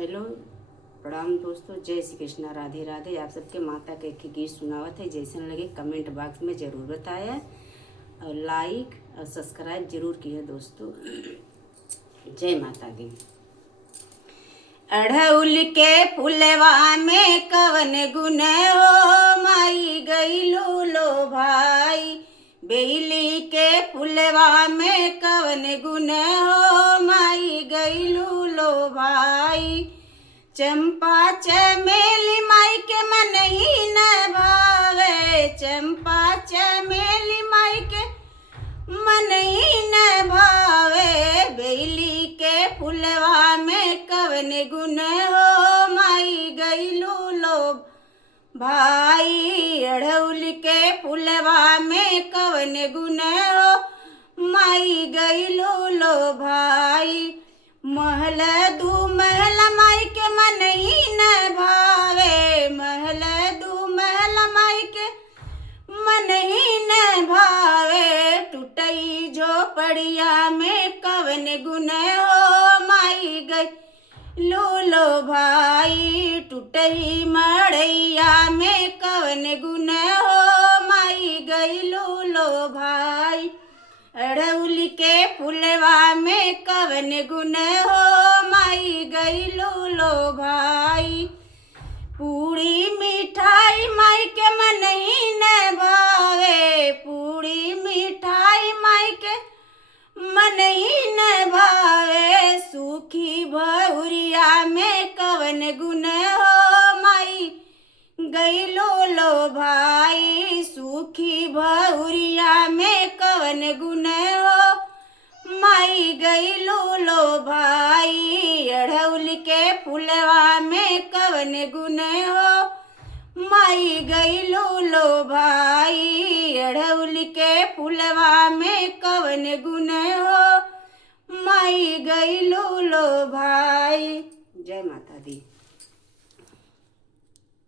Hello, प्रणाम दोस्तों। जय श्री कृष्णा, राधे राधे। आप सबके माता के एक गीत सुनावत है। जैसन लगे कमेंट बॉक्स में ज़रूर बताया और लाइक और सब्सक्राइब जरूर किया दोस्तों। जय माता दी। अढ़उल के फुलवा में कवन गुण हो, माई गईलू लो भाई। बेली के फुलवा में कवन गुण हो, माई गईलू लो भाई। चंपा चमेली माई के मन ही न भावे, चंपा चमेली माई के मन ही न भावे। बेली के फुलवा में कवन गुण हो, माई गईलू लो भाई। अढ़उल के फुलवा में कवन गुण हो, माई गईलू लो भाई। महल दू महल माई के मन ही न भावे, महल दू महल माई के मन ही न भावे। टूटई झोपड़िया में कवन गुण हो, माई गईलू लो भाई। टूटई मड़ैया में कवन गुण हो, माई गईलू लो भाई। अढ़उल के फुलवा में कवन गुण हो, माई गईलू लो भाई। पूरी मिठाई माई के मन ही न भावे, पूरी मिठाई माई के मन ही न भावे। सूखी भौरिया में कवन गुण हो, माई गईलू लो भाई। सूखी भौरिया में कवन गुण हो, माई गईलू लो भाई। अढ़उल के फुलवा में कवन गुण हो, माई गईलू लो भाई। अढ़उल के फुलवा में कवन गुण हो, माई गईलू लो भाई। जय माता दी।